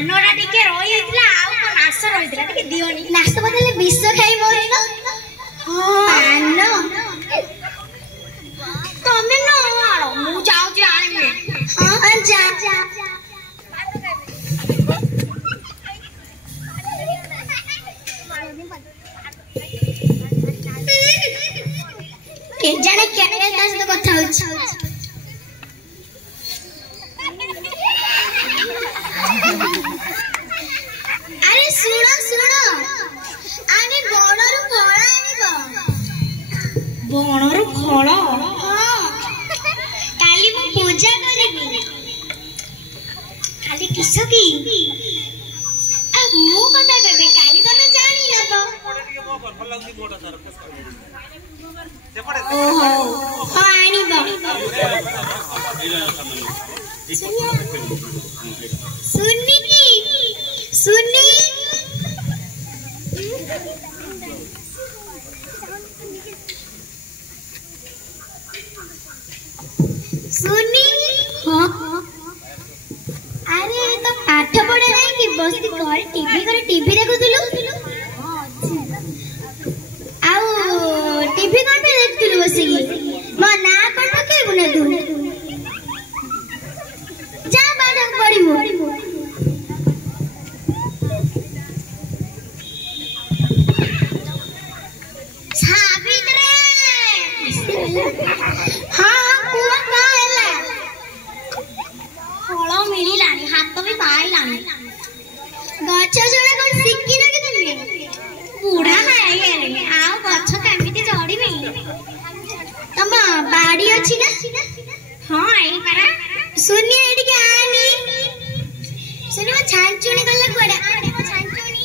कानोरा टिके रही होइतिला आउ को नास रहितिला टिके दियोनी नास बदले विष खाई मोरिनो पान तमे न आरो मु जाऊ जे आने हां जा के जाने केने दास तो कथा होछ अरे सुनो सुनो आने बणरू फळ आनिबो बणरू फळ हां काली मु पूजा करबी खाली किसो की आ मु कथा कहबे काली कथा जानी नबो ओहो हां आनिबो सुन्नी की सुन्नी सुन्नी हां अरे तो पाठ पढ़े नहीं कि बस घर टीवी देखुथुलु आउ टीवी कोन पे देखुथुलु बसी मो ना कोन पकेबु ना तू जा बाडा पड़िबो हाँ कुआ का हैला फल मिलिलानी हाथ भी पाइलानी गछ जड़े कोन सिक्की ना कि तुमे बुढ़ा हाय गेले आउ गछ केमिति चढ़ीबे तम बाड़ी अछि ना हां एई परा सुनी एडी के आनी सुनी म छांचुणी गला कोडा आनी म छांचुणी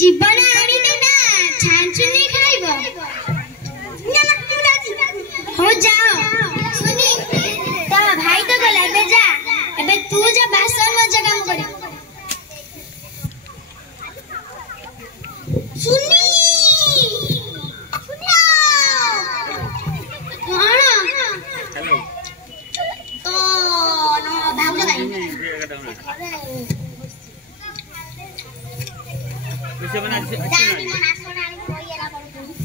जीवन आनी दे ना छांचुणी खाइबो ना ना तू राजी हो जाओ सुनी ता भाई तो गला बे जा एबे तू जा बासन मजा काम करी सुनी सुनिया कौन तो नो भाग भाई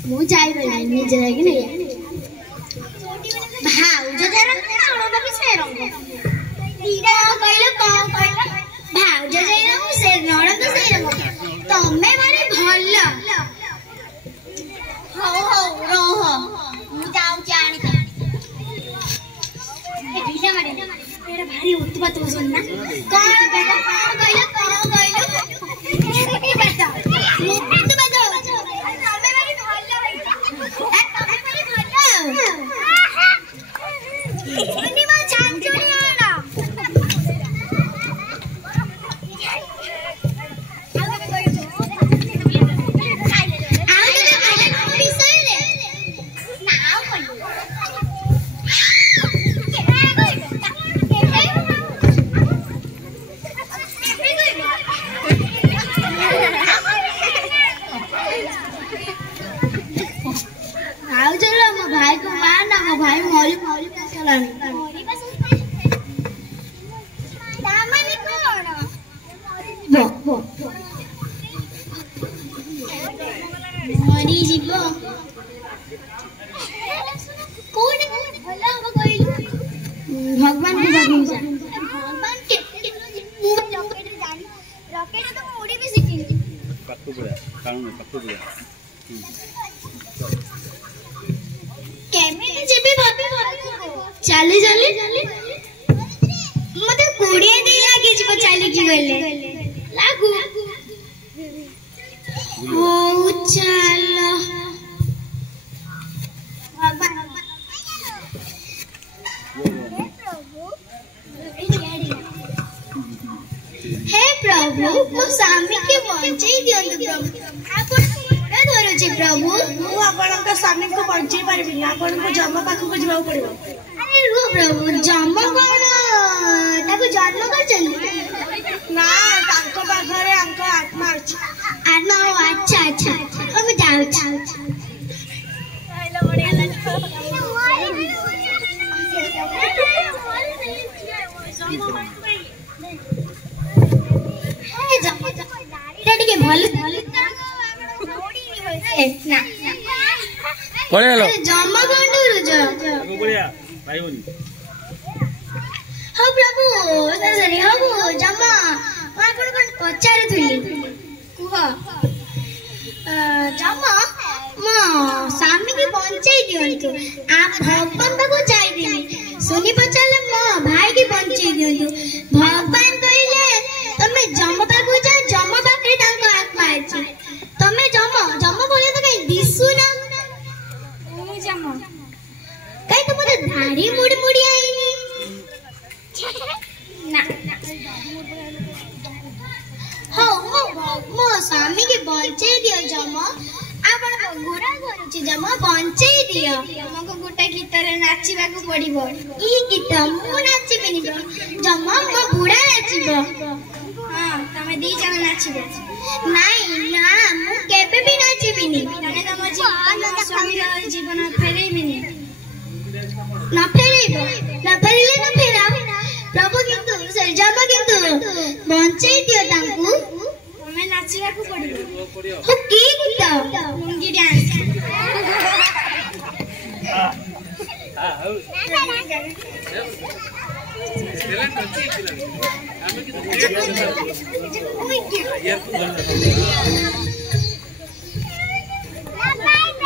मु जाई बेला निजे लागी नहीं भाऊ जो जरा ना बाकी से रंग दीदा कहलो भाऊ जो जाई ना से नड़ तो से रंग तमे माने भल हो हो रहो मु जाऊ जानी ए दीदा मारे मेरा भारी उत्पात हो सुन ना कौन कहलो नहीं बता मु तो बता तमे मारे भल तमे मारे भल सुनी मां छांचुणी आना आओ चलो मो भाई को मार ना मो भाई मोरी चलानी मोरी बस दामन कोन वो मोरी जीवो कोन भला हो गइल भगवान के बाबू जा भगवान के मु रॉकेट जानी रॉकेट तो उड़ी भी सीखी पत्तू बुड़ा कानून पत्तू बुड़ा केमिति जेबे भाबे चाली मते कोड़िया दे आगे जीव चाली की गले लागू ओ चलो हे प्रभु मो स्वामी के बंचई दियंतु प्रभु आपण धरुचे प्रभु मु आपनक स्वामी को बंचई परबिनी आपन को जम पाखु को जीवा पड़िबो अरे रो प्रभु जम कोन ताको जन्म करचन ना ताको पाखरे अंक आत्मा अछि आत्मा अच्छा अच्छा हम जाउ हेलो बढ़िया ପଳେଇଲ ଜମା କଣ ଡରୁଛ? ହଉ ପ୍ରଭୁ ସରି ହଉ ଜମା ମୁଁ ଆପଣ କଣ ପଚାରୁଥିଲି କୁହ। ଜମା ମୋ ସ୍ୱାମୀକି ବଞ୍ଚେଇ ଦିଅନ୍ତୁ। ଭଗବାନ ପାଖକୁ ଯାଇଥିଲି ଶୁଣି ପଚାରିଲେ ମୋ ଭାଇକି ବଞ୍ଚେଇ ଦିଅନ୍ତୁ। ଭଗବାନ କହିଲେ ତମେ ଯମ ପାଖକୁ ଯା, ଯମ ପାଖରେ ତାଙ୍କ ଆତ୍ମା ଅଛି। ତମେ ଯମ କହିଲେ ତ କାଇଁ ଦିଶୁନା? ଯମ କାଇଁ ତମର ଦାଢି ମୁଡି ମୁଡି ଆଇନି? ନା ହଉ ମୋ ସ୍ୱାମୀକି ବଞ୍ଚେଇ ଦିଅ ଯମ। ଆପଣ ଗୁଡା କରୁଛି ଯମ, ବଞ୍ଚେଇ ଦିଅ। ତମକୁ ଗୋଟେ ଗୀତରେ ନାଚିବାକୁ ପଡିବ। କି ଗୀତ? ମୁଁ ନାଚିବିନି ଯମ, ମୋ ବୁଢା ନାଚିବ। ହଁ ତମେ ଦି ଜଣ ନାଚିବ। ନାଇଁ ନା ମୁଁ କେବେ ବି ନାଚିବିନି। ତାହେଲେ ତମ ସ୍ୱାମୀର ଜୀବନ ଫେରେଇବିନି। ନ ଫେରେଇବ? ନ ଫେରିଲେ ନ ଫେରାଅ। ପ୍ରଭୁ କିନ୍ତୁ ଯମ କିନ୍ତୁ ବଞ୍ଚେଇ ଦିଅ ତାଙ୍କୁ। ତମେ ନାଚିବାକୁ ପଡିବ। ହଉ କି ଗୀତ? ଲୁଙ୍ଗି ଡ୍ୟାନ୍ସ।